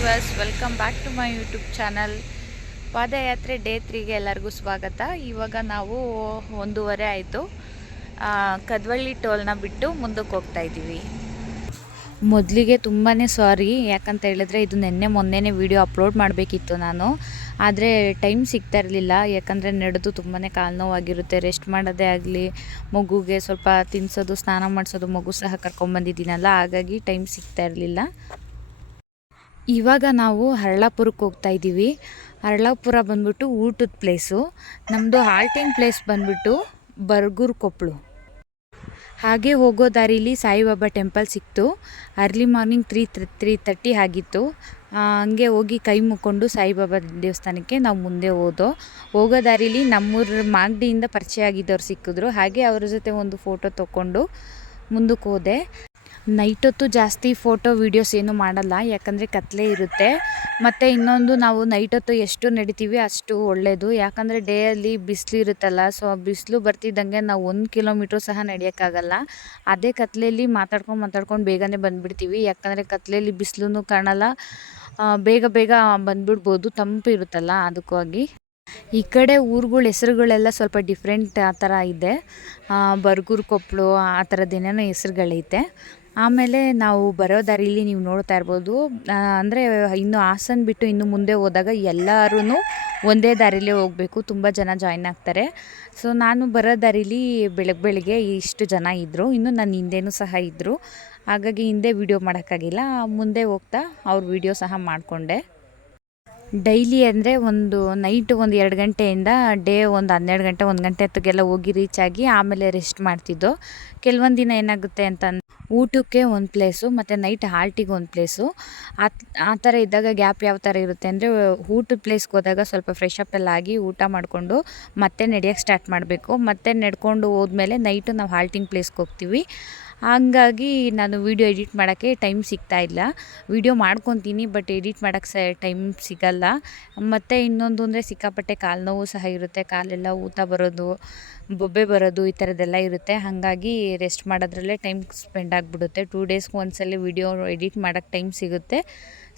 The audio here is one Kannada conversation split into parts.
Viewers welcome back to my YouTube channel padayatra day ತ್ರೀಗೆ ಎಲ್ಲರಿಗೂ ಸ್ವಾಗತ. ಇವಾಗ ನಾವು ಒಂದೂವರೆ ಆಯಿತು. ಕದ್ವಳ್ಳಿ ಟೋಲ್ನ ಬಿಟ್ಟು ಮುಂದಕ್ಕೆ ಹೋಗ್ತಾ ಇದ್ದೀವಿ. ಮೊದಲಿಗೆ ತುಂಬಾ ಸಾರಿ ಯಾಕಂತ ಹೇಳಿದ್ರೆ ಇದು ನಿನ್ನೆ ಮೊನ್ನೆನೇ ವಿಡಿಯೋ ಅಪ್ಲೋಡ್ ಮಾಡಬೇಕಿತ್ತು ನಾನು. ಆದರೆ ಟೈಮ್ ಸಿಗ್ತಾ ಇರಲಿಲ್ಲ. ಯಾಕಂದರೆ ನಡೆದು ತುಂಬಾ ಕಾಲು ನೋವಾಗಿರುತ್ತೆ. ರೆಸ್ಟ್ ಮಾಡೋದೇ ಆಗಲಿ, ಮಗುಗೆ ಸ್ವಲ್ಪ ತಿನ್ನಿಸೋದು ಸ್ನಾನ ಮಾಡಿಸೋದು ಮಗು ಸಹ ಕರ್ಕೊಂಬಂದಿದ್ದೀನಲ್ಲ ಹಾಗಾಗಿ ಟೈಮ್ ಸಿಗ್ತಾ ಇರಲಿಲ್ಲ. ಇವಾಗ ನಾವು ಹರಳಾಪುರಕ್ಕೆ ಹೋಗ್ತಾ ಇದ್ದೀವಿ. ಹರಳಾಪುರ ಬಂದ್ಬಿಟ್ಟು ಊಟದ ಪ್ಲೇಸು ನಮ್ಮದು ಹಾಲ್ಟಿಂಗ್ ಪ್ಲೇಸ್ ಬಂದ್ಬಿಟ್ಟು ಬರ್ಗೂರು ಕೊಪ್ಪಳು ಹಾಗೆ ಹೋಗೋ ದಾರಿಲಿ ಸಾಯಿಬಾಬಾ ಟೆಂಪಲ್ ಸಿಕ್ತು. Early morning three three thirty ಆಗಿತ್ತು. ಹಂಗೆ ಹೋಗಿ ಕೈ ಮುಕ್ಕೊಂಡು ಸಾಯಿಬಾಬಾ ದೇವಸ್ಥಾನಕ್ಕೆ ನಾವು ಮುಂದೆ ಹೋದೋ. ಹೋಗೋ ದಾರಿಲಿ ನಮ್ಮೂರ ಮಾಗಡಿಯಿಂದ ಪರಿಚಯ ಆಗಿದ್ದವ್ರು ಸಿಕ್ಕಿದ್ರು. ಹಾಗೆ ಅವ್ರ ಜೊತೆ ಒಂದು ಫೋಟೋ ತೊಗೊಂಡು ಮುಂದಕ್ಕೆ ಹೋದೆ. ನೈಟ್ ಹೊತ್ತು ಜಾಸ್ತಿ ಫೋಟೋ ವೀಡಿಯೋಸ್ ಏನು ಮಾಡಲ್ಲ ಯಾಕಂದರೆ ಕತ್ತಲೆ ಇರುತ್ತೆ. ಮತ್ತು ಇನ್ನೊಂದು ನಾವು ನೈಟ್ ಹೊತ್ತು ಎಷ್ಟು ನಡಿತೀವಿ ಅಷ್ಟು ಒಳ್ಳೆಯದು ಯಾಕಂದರೆ ಡೇ ಅಲ್ಲಿ ಬಿಸಿಲು ಇರುತ್ತಲ್ಲ ಸೊ ಬಿಸಿಲು ಬರ್ತಿದ್ದಂಗೆ ನಾವು ಒಂದು ಕಿಲೋಮೀಟ್ರ್ ಸಹ ನಡೆಯೋಕ್ಕಾಗಲ್ಲ. ಅದೇ ಕತ್ಲೆಯಲ್ಲಿ ಮಾತಾಡ್ಕೊಂಡು ಮಾತಾಡ್ಕೊಂಡು ಬೇಗನೆ ಬಂದುಬಿಡ್ತೀವಿ. ಯಾಕಂದರೆ ಕತ್ಲೆಯಲ್ಲಿ ಬಿಸಿಲೂ ಕಾಣಲ್ಲ. ಆ, ಬೇಗ ಬೇಗ ಬಂದುಬಿಡ್ಬೋದು ತಂಪು ಇರುತ್ತಲ್ಲ ಅದಕ್ಕಾಗಿ ಈ ಕಡೆ ಊರುಗಳ ಹೆಸರುಗಳೆಲ್ಲ ಸ್ವಲ್ಪ ಡಿಫ್ರೆಂಟ್ ಆ ಥರ ಇದೆ. ಆ, ಬರ್ಗೂರು ಕೊಪ್ಪಳು ಆ ಥರದ್ದು ಏನೇನೋ ಹೆಸರುಗಳೈತೆ. ಆಮೇಲೆ ನಾವು ಬರೋ ದಾರಿಲಿ ನೀವು ನೋಡ್ತಾ ಇರ್ಬೋದು. ಅಂದರೆ ಇನ್ನು ಹಾಸನ ಬಿಟ್ಟು ಇನ್ನು ಮುಂದೆ ಹೋದಾಗ ಎಲ್ಲರೂ ಒಂದೇ ದಾರಿಲೇ ಹೋಗಬೇಕು. ತುಂಬ ಜನ ಜಾಯ್ನ್ ಆಗ್ತಾರೆ. ಸೊ ನಾನು ಬರೋ ದಾರಿಲಿ ಬೆಳಗ್ಗೆ ಬೆಳಗ್ಗೆ ಇಷ್ಟು ಜನ ಇದ್ದರು ಇನ್ನು ನನ್ನ ಹಿಂದೆನೂ ಸಹ ಇದ್ದರು ಹಾಗಾಗಿ ಹಿಂದೆ ವೀಡಿಯೋ ಮಾಡೋಕ್ಕಾಗಿಲ್ಲ. ಮುಂದೆ ಹೋಗ್ತಾ ಅವ್ರ ವೀಡಿಯೋ ಸಹ ಮಾಡಿಕೊಂಡೆ. ಡೈಲಿ ಅಂದರೆ ಒಂದು ನೈಟ್ ಒಂದು ಎರಡು ಗಂಟೆಯಿಂದ ಡೇ ಒಂದು ಹನ್ನೆರಡು ಗಂಟೆ, ಒಂದು ಗಂಟೆ ಹೊತ್ತಿಗೆಲ್ಲ ಹೋಗಿ ರೀಚ್ ಆಗಿ ಆಮೇಲೆ ರೆಸ್ಟ್ ಮಾಡ್ತಿದ್ದೋ. ಕೆಲವೊಂದು ದಿನ ಏನಾಗುತ್ತೆ ಅಂತಂದು ಊಟಕ್ಕೆ ಒಂದು ಪ್ಲೇಸು ಮತ್ತು ನೈಟ್ ಹಾಲ್ಟಿಗೆ ಒಂದು ಪ್ಲೇಸು ಆ ಥರ ಇದ್ದಾಗ ಗ್ಯಾಪ್ ಯಾವ ಥರ ಇರುತ್ತೆ ಅಂದರೆ, ಊಟದ ಪ್ಲೇಸ್ಗೆ ಹೋದಾಗ ಸ್ವಲ್ಪ ಫ್ರೆಶ್ ಅಪ್ ಎಲ್ಲ ಆಗಿ ಊಟ ಮಾಡಿಕೊಂಡು ಮತ್ತೆ ನಡೆಯೋಕ್ಕೆ ಸ್ಟಾರ್ಟ್ ಮಾಡಬೇಕು. ಮತ್ತೆ ನಡ್ಕೊಂಡು ಹೋದ್ಮೇಲೆ ನೈಟು ನಾವು ಹಾಲ್ಟಿಂಗ್ ಪ್ಲೇಸ್ಗೆ ಹೋಗ್ತೀವಿ. ಹಂಗಾಗಿ ನಾನು ವೀಡಿಯೋ ಎಡಿಟ್ ಮಾಡೋಕ್ಕೆ ಟೈಮ್ ಸಿಗ್ತಾ ಇಲ್ಲ. ವೀಡಿಯೋ ಮಾಡ್ಕೊತೀನಿ ಬಟ್ ಎಡಿಟ್ ಮಾಡೋಕ್ಕೆ ಸ ಟೈಮ್ ಸಿಗಲ್ಲ. ಮತ್ತು ಇನ್ನೊಂದು ಅಂದರೆ ಸಿಕ್ಕಾಪಟ್ಟೆ ಕಾಲು ನೋವು ಸಹ ಇರುತ್ತೆ. ಕಾಲೆಲ್ಲ ಊತ ಬರೋದು, ಬೊಬ್ಬೆ ಬರೋದು ಈ ಥರದ್ದೆಲ್ಲ ಇರುತ್ತೆ. ಹಾಗಾಗಿ ರೆಸ್ಟ್ ಮಾಡೋದ್ರಲ್ಲೇ ಟೈಮ್ ಸ್ಪೆಂಡ್ ಆಗಿಬಿಡುತ್ತೆ. ಟೂ ಡೇಸ್ಗೆ ಒಂದ್ಸಲ ವೀಡಿಯೋ ಎಡಿಟ್ ಮಾಡೋಕ್ಕೆ ಟೈಮ್ ಸಿಗುತ್ತೆ.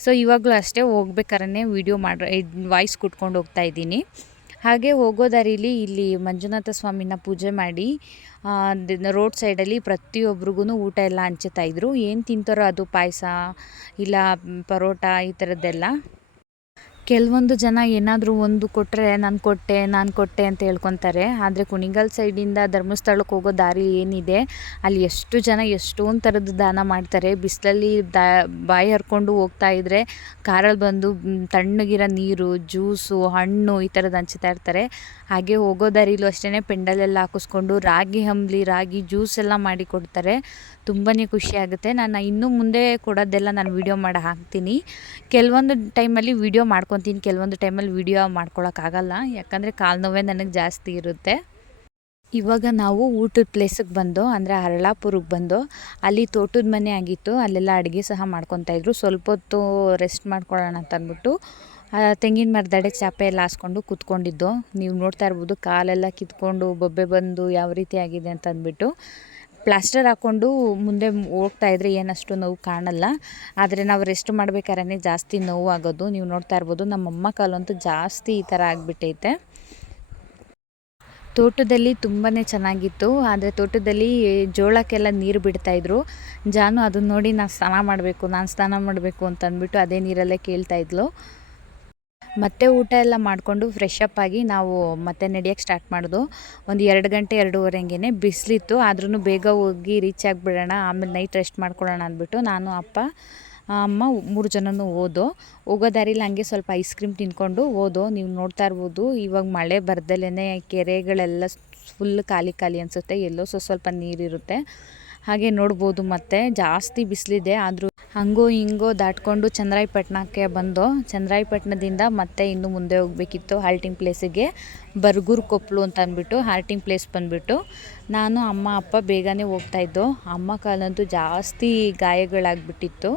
ಸೊ ಇವಾಗಲೂ ಅಷ್ಟೇ ಹೋಗ್ಬೇಕಾದ್ರೆ ವೀಡಿಯೋ ಮಾಡಿ ವಾಯ್ಸ್ ಕುಟ್ಕೊಂಡು ಹೋಗ್ತಾ ಇದ್ದೀನಿ. ಹಾಗೆ ಹೋಗೋ ದಾರಿಲಿ ಇಲ್ಲಿ ಮಂಜುನಾಥ ಸ್ವಾಮಿನ ಪೂಜೆ ಮಾಡಿ ರೋಡ್ ಸೈಡಲ್ಲಿ ಪ್ರತಿಯೊಬ್ರಿಗೂ ಊಟ ಎಲ್ಲ ಹಂಚುತ್ತಾ ಇದ್ದರು ಏನು ತಿಂತಾರೋ ಅದು ಪಾಯಸ, ಇಲ್ಲ, ಪರೋಟ ಈ ಥರದ್ದೆಲ್ಲ. ಕೆಲವೊಂದು ಜನ ಏನಾದರೂ ಒಂದು ಕೊಟ್ಟರೆ ನಾನು ಕೊಟ್ಟೆ ನಾನು ಕೊಟ್ಟೆ ಅಂತ ಹೇಳ್ಕೊತಾರೆ. ಆದರೆ ಕುಣಿಗಲ್ ಸೈಡಿಂದ ಧರ್ಮಸ್ಥಳಕ್ಕೆ ಹೋಗೋ ದಾರಿ ಏನಿದೆ, ಅಲ್ಲಿ ಎಷ್ಟು ಜನ ಎಷ್ಟೊಂದು ಥರದ್ದು ದಾನ ಮಾಡ್ತಾರೆ. ಬಿಸಿಲಲ್ಲಿ ದಾ, ಬಾಯಿ ಹರ್ಕೊಂಡು ಹೋಗ್ತಾ ಇದ್ದರೆ ಕಾರಲ್ಲಿ ಬಂದು ತಣ್ಣಗಿರೋ ನೀರು, ಜ್ಯೂಸು, ಹಣ್ಣು ಈ ಥರದ್ದು ಹಂಚ್ತಾ ಇರ್ತಾರೆ. ಹಾಗೆ ಹೋಗೋ ದಾರಿಲೂ ಅಷ್ಟೇ ಪೆಂಡಲೆಲ್ಲ ಹಾಕಿಸ್ಕೊಂಡು ರಾಗಿ ಹಂಬ್ಲಿ, ರಾಗಿ ಜ್ಯೂಸ್ ಎಲ್ಲ ಮಾಡಿ ಕೊಡ್ತಾರೆ. ತುಂಬಾ ಖುಷಿ ಆಗುತ್ತೆ. ನಾನು ಇನ್ನೂ ಮುಂದೆ ಕೊಡೋದೆಲ್ಲ ನಾನು ವೀಡಿಯೋ ಮಾಡಿ ಹಾಕ್ತೀನಿ. ಕೆಲವೊಂದು ಟೈಮಲ್ಲಿ ವೀಡಿಯೋ ಮಾಡ್ಕೊತೀನಿ, ಕೆಲವೊಂದು ಟೈಮಲ್ಲಿ ವೀಡಿಯೋ ಮಾಡ್ಕೊಳಕ್ಕಾಗಲ್ಲ ಯಾಕಂದರೆ ಕಾಲು ನೋವೇ ನನಗೆ ಜಾಸ್ತಿ ಇರುತ್ತೆ. ಇವಾಗ ನಾವು ಊಟದ ಪ್ಲೇಸಿಗೆ ಬಂದು, ಅಂದರೆ ಹರಳಾಪುರಕ್ಕೆ ಬಂದು, ಅಲ್ಲಿ ತೋಟದ ಮನೆ ಆಗಿತ್ತು, ಅಲ್ಲೆಲ್ಲ ಅಡುಗೆ ಸಹ ಮಾಡ್ಕೊತಾ ಇದ್ರು. ಸ್ವಲ್ಪ ಹೊತ್ತು ರೆಸ್ಟ್ ಮಾಡ್ಕೊಳ್ಳೋಣ ಅಂತ ಅಂದ್ಬಿಟ್ಟು ತೆಂಗಿನ ಮರದಡೆ ಚಾಪೆ ಎಲ್ಲ ಹಾಸ್ಕೊಂಡು ಕೂತ್ಕೊಂಡಿದ್ದು. ನೀವು ನೋಡ್ತಾ ಇರ್ಬೋದು, ಕಾಲೆಲ್ಲ ಕಿತ್ಕೊಂಡು, ಬೊಬ್ಬೆ ಬಂದು ಯಾವ ರೀತಿ ಆಗಿದೆ ಅಂತ ಅಂದ್ಬಿಟ್ಟು. ಪ್ಲಾಸ್ಟರ್ ಹಾಕ್ಕೊಂಡು ಮುಂದೆ ಹೋಗ್ತಾ ಇದ್ರೆ ಏನಷ್ಟು ನೋವು ಕಾಣಲ್ಲ. ಆದರೆ ನಾವು ರೆಸ್ಟ್ ಮಾಡ್ಬೇಕಾದ್ರೆ ಜಾಸ್ತಿ ನೋವು ಆಗೋದು. ನೀವು ನೋಡ್ತಾ ಇರ್ಬೋದು, ನಮ್ಮಮ್ಮ ಕಾಲಂತೂ ಜಾಸ್ತಿ ಈ ಥರ ಆಗಿಬಿಟ್ಟೈತೆ. ತೋಟದಲ್ಲಿ ತುಂಬಾ ಚೆನ್ನಾಗಿತ್ತು. ಆದರೆ ತೋಟದಲ್ಲಿ ಜೋಳಕ್ಕೆಲ್ಲ ನೀರು ಬಿಡ್ತಾಯಿದ್ರು ಜಾನು ಅದನ್ನ ನೋಡಿ ನಾನು ಸ್ನಾನ ಮಾಡಬೇಕು, ನಾನು ಸ್ನಾನ ಮಾಡಬೇಕು ಅಂತ ಅಂದ್ಬಿಟ್ಟು ಅದೇ ನೀರಲ್ಲೇ ಕೇಳ್ತಾ ಇದ್ಲು. ಮತ್ತೆ ಊಟ ಎಲ್ಲ ಮಾಡಿಕೊಂಡು ಫ್ರೆಶ್ ಅಪ್ ಆಗಿ ನಾವು ಮತ್ತೆ ನಡೆಯೋಕ್ಕೆ ಸ್ಟಾರ್ಟ್ ಮಾಡೋದು. ಒಂದು ಎರಡು ಗಂಟೆ ಎರಡೂವರೆ ಹಂಗೆ ಬಿಸಿಲಿತ್ತು. ಆದ್ರೂ ಬೇಗ ಹೋಗಿ ರೀಚ್ ಆಗಿಬಿಡೋಣ, ಆಮೇಲೆ ನೈಟ್ ರೆಸ್ಟ್ ಮಾಡ್ಕೊಳ್ಳೋಣ ಅಂದ್ಬಿಟ್ಟು ನಾನು, ಅಪ್ಪ ಅಮ್ಮ ಮೂರು ಜನನೂ ಓದೋ ಹೋಗೋ ದಾರಿಲಿ ಹಂಗೆ ಸ್ವಲ್ಪ ಐಸ್ ಕ್ರೀಮ್ ತಿನ್ಕೊಂಡು ಓದೋ ನೀವು ನೋಡ್ತಾ ಇರ್ಬೋದು, ಇವಾಗ ಮಳೆ ಬರ್ದಲೇ ಕೆರೆಗಳೆಲ್ಲ ಫುಲ್ ಖಾಲಿ ಖಾಲಿ ಅನಿಸುತ್ತೆ. ಎಲ್ಲೋ ಸೊ ಸ್ವಲ್ಪ ನೀರಿರುತ್ತೆ. ಹಾಗೆ ನೋಡ್ಬೋದು ಮತ್ತೆ. ಜಾಸ್ತಿ ಬಿಸಿಲಿದೆ, ಆದರೂ ಹಂಗೋ ಹಿಂಗೋ ದಾಟ್ಕೊಂಡು ಚಂದ್ರಾಯಪಟ್ಟಣಕ್ಕೆ ಬಂದು ಚಂದ್ರಾಯಪಟ್ಟಣದಿಂದ ಮತ್ತೆ ಇನ್ನು ಮುಂದೆ ಹೋಗಬೇಕಿತ್ತು ಹಾಲ್ಟಿಂಗ್ ಪ್ಲೇಸಿಗೆ ಬರ್ಗೂರ್ ಕೊಪ್ಪಳು ಅಂತ ಅಂದ್ಬಿಟ್ಟು ಹಾಲ್ಟಿಂಗ್ ಪ್ಲೇಸ್ ಬಂದುಬಿಟ್ಟು ನಾನು, ಅಮ್ಮ, ಅಪ್ಪ ಬೇಗನೆ ಹೋಗ್ತಾಯಿದ್ದೋ ಅಮ್ಮ ಕಾಲಂತೂ ಜಾಸ್ತಿ ಗಾಯಗಳಾಗ್ಬಿಟ್ಟಿತ್ತು.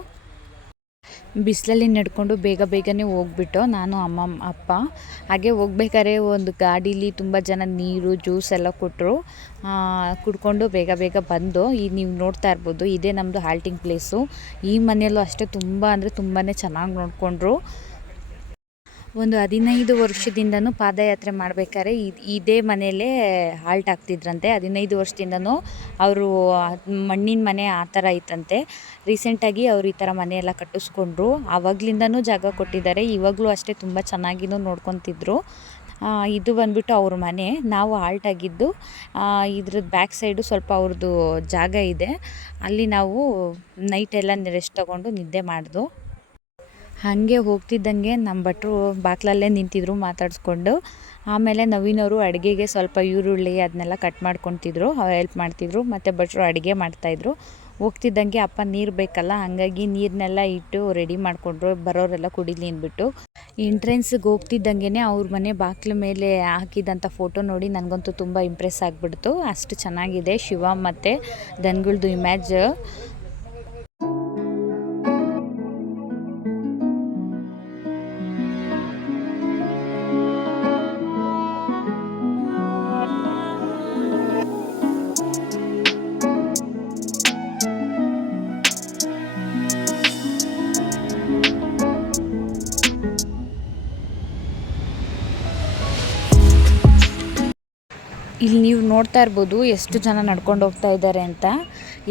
ಬಿಸಿಲಲ್ಲಿ ನಡ್ಕೊಂಡು ಬೇಗ ಬೇಗನೆ ಹೋಗ್ಬಿಟ್ಟು ನಾನು ಅಮ್ಮ, ಅಪ್ಪ, ಹಾಗೆ ಹೋಗ್ಬೇಕಾದ್ರೆ ಒಂದು ಗಾಡೀಲಿ ತುಂಬ ಜನ ನೀರು, ಜ್ಯೂಸ್ ಎಲ್ಲ ಕೊಟ್ಟರು. ಕುಡ್ಕೊಂಡು ಬೇಗ ಬೇಗ ಬಂದು, ಈ ನೀವು ನೋಡ್ತಾ ಇರ್ಬೋದು, ಇದೇ ನಮ್ಮದು ಹಾಲ್ಟಿಂಗ್ ಪ್ಲೇಸು ಈ ಮನೆಯಲ್ಲೂ ಅಷ್ಟೇ ತುಂಬ ಅಂದರೆ ತುಂಬಾ ಚೆನ್ನಾಗಿ ನೋಡಿಕೊಂಡ್ರು. ಒಂದು ಹದಿನೈದು ವರ್ಷದಿಂದನೂ ಪಾದಯಾತ್ರೆ ಮಾಡಬೇಕಾದ್ರೆ ಇದೇ ಮನೆಯಲ್ಲೇ ಹಾಲ್ಟ್ ಆಗ್ತಿದ್ರಂತೆ. ಹದಿನೈದು ವರ್ಷದಿಂದನೂ ಅವರು ಮಣ್ಣಿನ ಮನೆ ಆ ಥರ ಇತ್ತಂತೆ. ರೀಸೆಂಟಾಗಿ ಅವರು ಈ ಥರ ಮನೆಯೆಲ್ಲ ಕಟ್ಟಿಸ್ಕೊಂಡ್ರು. ಆವಾಗ್ಲಿಂದನೂ ಜಾಗ ಕೊಟ್ಟಿದ್ದಾರೆ. ಇವಾಗಲೂ ಅಷ್ಟೇ ತುಂಬ ಚೆನ್ನಾಗಿನೂ ನೋಡ್ಕೊತಿದ್ರು. ಇದು ಬಂದ್ಬಿಟ್ಟು ಅವ್ರ ಮನೆ. ನಾವು ಹಾಲ್ಟ್ ಆಗಿದ್ದು ಇದ್ರದ್ದು ಬ್ಯಾಕ್ ಸೈಡು ಸ್ವಲ್ಪ ಅವ್ರದ್ದು ಜಾಗ ಇದೆ. ಅಲ್ಲಿ ನಾವು ನೈಟೆಲ್ಲ ರೆಸ್ಟ್ ತಗೊಂಡು ನಿದ್ದೆ ಮಾಡಿದ್ವು ಹಾಗೆ ಹೋಗ್ತಿದ್ದಂಗೆ ನಮ್ಮ ಭಟ್ರು ಬಾಕ್ಲಲ್ಲೇ ನಿಂತಿದ್ರು ಮಾತಾಡಿಸ್ಕೊಂಡು. ಆಮೇಲೆ ನವೀನವರು ಅಡುಗೆಗೆ ಸ್ವಲ್ಪ ಈರುಳ್ಳಿ ಅದನ್ನೆಲ್ಲ ಕಟ್ ಮಾಡ್ಕೊತಿದ್ರು ಹೆಲ್ಪ್ ಮಾಡ್ತಿದ್ರು, ಮತ್ತು ಭಟ್ರು ಅಡುಗೆ ಮಾಡ್ತಾಯಿದ್ರು. ಹೋಗ್ತಿದ್ದಂಗೆ ಅಪ್ಪ ನೀರು ಬೇಕಲ್ಲ, ಹಾಗಾಗಿ ನೀರನ್ನೆಲ್ಲ ಇಟ್ಟು ರೆಡಿ ಮಾಡಿಕೊಂಡ್ರು, ಬರೋರೆಲ್ಲ ಕುಡಿಲಿ ಅಂದ್ಬಿಟ್ಟು. ಎಂಟ್ರೆನ್ಸ್ಗೆ ಹೋಗ್ತಿದ್ದಂಗೆ ಅವ್ರ ಮನೆ ಬಾಕ್ಲ ಮೇಲೆ ಹಾಕಿದಂಥ ಫೋಟೋ ನೋಡಿ ನನಗಂತೂ ತುಂಬ ಇಂಪ್ರೆಸ್ ಆಗಿಬಿಡ್ತು. ಅಷ್ಟು ಚೆನ್ನಾಗಿದೆ ಶಿವ ಮತ್ತು ದನ್ಗಳದ್ದು ಇಮ್ಯಾಜ್ ಇಲ್ಲಿ ನೀವು ನೋಡ್ತಾ ಇರ್ಬೋದು ಎಷ್ಟು ಜನ ನಡ್ಕೊಂಡು ಹೋಗ್ತಾ ಇದ್ದಾರೆ ಅಂತ.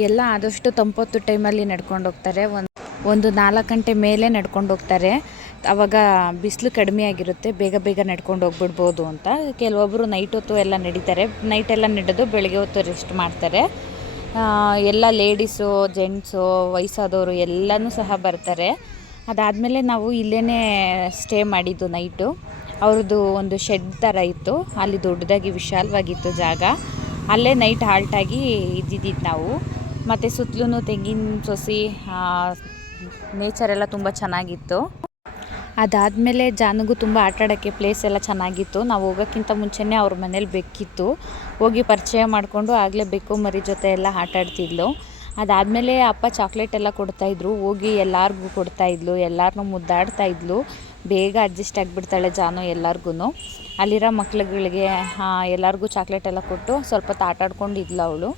ಎಲ್ಲ ಆದಷ್ಟು ತಂಪೊತ್ತು ಟೈಮಲ್ಲಿ ನಡ್ಕೊಂಡು ಹೋಗ್ತಾರೆ. ಒಂದು ಒಂದು ನಾಲ್ಕು ಗಂಟೆ ಮೇಲೆ ನಡ್ಕೊಂಡು ಹೋಗ್ತಾರೆ. ಆವಾಗ ಬಿಸಿಲು ಕಡಿಮೆ ಆಗಿರುತ್ತೆ. ಬೇಗ ಬೇಗ ನಡ್ಕೊಂಡು ಹೋಗ್ಬಿಡ್ಬೋದು ಅಂತ. ಕೆಲವೊಬ್ಬರು ನೈಟ್ ಹೊತ್ತು ಎಲ್ಲ ನಡೀತಾರೆ. ನೈಟ್ ಎಲ್ಲ ನಡೆದು ಬೆಳಗ್ಗೆ ಹೊತ್ತು ರೆಸ್ಟ್ ಮಾಡ್ತಾರೆ. ಎಲ್ಲ ಲೇಡೀಸು ಜೆಂಟ್ಸು ವಯಸ್ಸಾದವರು ಎಲ್ಲನೂ ಸಹ ಬರ್ತಾರೆ. ಅದಾದಮೇಲೆ ನಾವು ಇಲ್ಲೇ ಸ್ಟೇ ಮಾಡಿದ್ದು ನೈಟು ಅವ್ರದ್ದು ಒಂದು ಶೆಡ್ ಥರ ಇತ್ತು. ಅಲ್ಲಿ ದೊಡ್ಡದಾಗಿ ವಿಶಾಲವಾಗಿತ್ತು ಜಾಗ. ಅಲ್ಲೇ ನೈಟ್ ಹಾಲ್ಟಾಗಿ ಇದ್ದಿದ್ದು ನಾವು. ಮತ್ತು ಸುತ್ತಲೂ ತೆಂಗಿನ ಸೊಸಿ ನೇಚರೆಲ್ಲ ತುಂಬ ಚೆನ್ನಾಗಿತ್ತು. ಅದಾದಮೇಲೆ ಜಾನಗೂ ತುಂಬ ಆಟ ಆಡೋಕ್ಕೆ ಪ್ಲೇಸ್ ಎಲ್ಲ ಚೆನ್ನಾಗಿತ್ತು. ನಾವು ಹೋಗೋಕ್ಕಿಂತ ಮುಂಚೆನೇ ಅವ್ರ ಮನೇಲಿ ಬೆಕ್ಕಿತ್ತು. ಹೋಗಿ ಪರಿಚಯ ಮಾಡಿಕೊಂಡು ಆಗಲೇ ಬೆಕ್ಕು ಮರಿ ಜೊತೆ ಎಲ್ಲ ಆಟ ಆಡ್ತಿದ್ಲು. ಅದಾದಮೇಲೆ ಅಪ್ಪ ಚಾಕ್ಲೇಟ್ ಎಲ್ಲ ಕೊಡ್ತಾಯಿದ್ರು ಹೋಗಿ ಎಲ್ಲರಿಗೂ ಕೊಡ್ತಾಯಿದ್ಲು ಎಲ್ಲರನ್ನೂ ಮುದ್ದಾಡ್ತಾಯಿದ್ಲು ಬೇಗ ಅಡ್ಜಸ್ಟ್ ಆಗಿಬಿಡ್ತಾಳೆ ಜಾನು ಎಲ್ಲರಿಗೂ ಅಲ್ಲಿರೋ ಮಕ್ಳುಗಳಿಗೆ ಎಲ್ಲರಿಗೂ ಚಾಕ್ಲೇಟ್ ಎಲ್ಲ ಕೊಟ್ಟು ಸ್ವಲ್ಪ ಆಡ್ಕೊಂಡಿದ್ಲು ಅವಳು.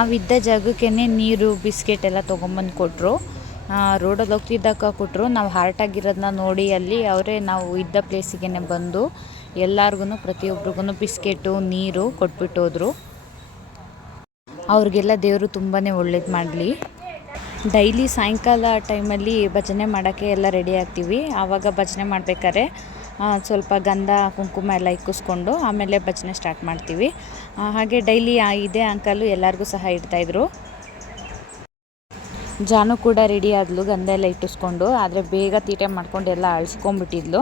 ನಾವಿದ್ದ ಜಾಗಕ್ಕೆ ನೀರು, ಬಿಸ್ಕೆಟ್ ಎಲ್ಲ ತೊಗೊಂಬಂದು ಕೊಟ್ಟರು ರೋಡಲ್ಲಿ ಹೋಗ್ತಿದ್ದಾಗ ಕೊಟ್ಟರು ನಾವು ಹಾರ್ಟ್ ಆಗಿರೋದನ್ನ ನೋಡಿ ಅಲ್ಲಿ ಅವರೇ ನಾವು ಇದ್ದ ಪ್ಲೇಸಿಗೆ ಬಂದು ಎಲ್ಲರಿಗೂ ಪ್ರತಿಯೊಬ್ರಿಗೂ ಬಿಸ್ಕೆಟು, ನೀರು ಕೊಟ್ಬಿಟ್ಟು ಹೋದರು. ಅವ್ರಿಗೆಲ್ಲ ದೇವರು ತುಂಬಾ ಒಳ್ಳೇದು ಮಾಡಲಿ. ಡೈಲಿ ಸಾಯಂಕಾಲ ಟೈಮಲ್ಲಿ ಭಜನೆ ಮಾಡೋಕ್ಕೆ ಎಲ್ಲ ರೆಡಿ ಆಗ್ತೀವಿ. ಆವಾಗ ಭಜನೆ ಮಾಡಬೇಕಾದ್ರೆ ಸ್ವಲ್ಪ ಗಂಧ ಕುಂಕುಮ ಎಲ್ಲ ಇಕ್ಕಿಸ್ಕೊಂಡು ಆಮೇಲೆ ಭಜನೆ ಸ್ಟಾರ್ಟ್ ಮಾಡ್ತೀವಿ. ಹಾಗೆ ಡೈಲಿ ಇದೇ ಅಂಕಲು ಎಲ್ಲರಿಗೂ ಸಹ ಇಡ್ತಾಯಿದ್ರು ಜಾನು ಕೂಡ ರೆಡಿ ಆದಳು ಗಂಧ ಎಲ್ಲ ಇಟ್ಟಿಸ್ಕೊಂಡು, ಆದರೆ ಬೇಗ ತೀಟೆ ಮಾಡ್ಕೊಂಡು ಎಲ್ಲ ಅಳಿಸ್ಕೊಂಬಿಟ್ಟಿದ್ಲು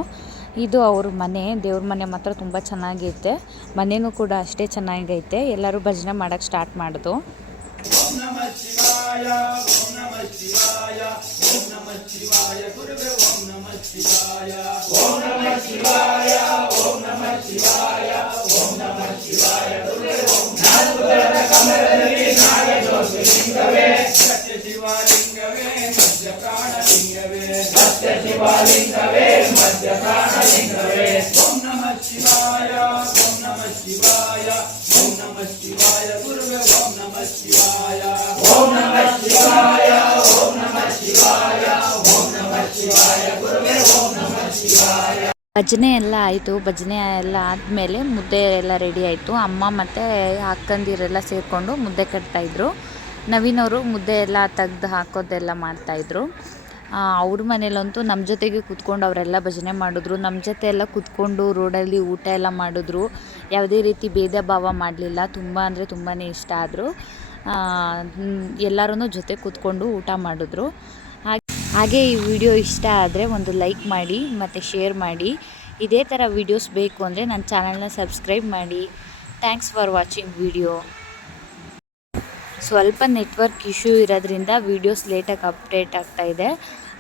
ಇದು ಅವ್ರ ಮನೆ, ದೇವ್ರ ಮನೆ ಮಾತ್ರ ತುಂಬ ಚೆನ್ನಾಗೈತೆ ಮನೆಯೂ ಕೂಡ ಅಷ್ಟೇ ಚೆನ್ನಾಗೈತೆ. ಎಲ್ಲರೂ ಭಜನೆ ಮಾಡೋಕ್ಕೆ ಸ್ಟಾರ್ಟ್ शिवालिंगवे मध्य प्राणलिंगवे सत्य शिवालिंगवे ಭಜನೆ ಎಲ್ಲ ಆಯಿತು. ಭಜನೆ ಎಲ್ಲ ಆದಮೇಲೆ ಮುದ್ದೆ ಎಲ್ಲ ರೆಡಿ ಆಯಿತು. ಅಮ್ಮ ಮತ್ತು ಅಕ್ಕಂದಿರೆಲ್ಲ ಸೇರಿಕೊಂಡು ಮುದ್ದೆ ಕಟ್ತಾಯಿದ್ರು ನವೀನವರು ಮುದ್ದೆ ಎಲ್ಲ ತೆಗ್ದು ಹಾಕೋದೆಲ್ಲ ಮಾಡ್ತಾಯಿದ್ರು ಅವ್ರ ಮನೇಲಂತೂ ನಮ್ಮ ಜೊತೆಗೆ ಕೂತ್ಕೊಂಡು ಅವರೆಲ್ಲ ಭಜನೆ ಮಾಡಿದ್ರು. ನಮ್ಮ ಜೊತೆ ಎಲ್ಲ ಕೂತ್ಕೊಂಡು ರೋಡಲ್ಲಿ ಊಟ ಎಲ್ಲ ಮಾಡಿದ್ರು. ಯಾವುದೇ ರೀತಿ ಭೇದ ಭಾವ ಮಾಡಲಿಲ್ಲ. ತುಂಬ ಅಂದರೆ ತುಂಬಾ ಇಷ್ಟ ಆದರು. ಎಲ್ಲರೂ ಜೊತೆ ಕೂತ್ಕೊಂಡು ಊಟ ಮಾಡಿದ್ರು. ಹಾಗೆ ಈ ವಿಡಿಯೋ ಇಷ್ಟ ಆದರೆ ಒಂದು ಲೈಕ್ ಮಾಡಿ ಮತ್ತು ಶೇರ್ ಮಾಡಿ. ಇದೇ ಥರ ವಿಡಿಯೋಸ್ ಬೇಕು ಅಂದರೆ ನನ್ನ ಚಾನಲ್ನ ಸಬ್ಸ್ಕ್ರೈಬ್ ಮಾಡಿ. ಥ್ಯಾಂಕ್ಸ್ ಫಾರ್ ವಾಚಿಂಗ್ ವಿಡಿಯೋ ಸ್ವಲ್ಪ ನೆಟ್ವರ್ಕ್ ಇಶ್ಯೂ ಇರೋದ್ರಿಂದ ವಿಡಿಯೋಸ್ ಲೇಟಾಗಿ ಅಪ್ಡೇಟ್ ಆಗ್ತಾ ಇದೆ.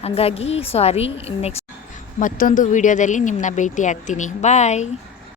ಹಾಗಾಗಿ ಸಾರಿ ನೆಕ್ಸ್ಟ್ ಮತ್ತೊಂದು ವಿಡಿಯೋದಲ್ಲಿ ನಿಮ್ಮನ್ನ ಭೇಟಿ ಆಗ್ತೀನಿ ಬಾಯ್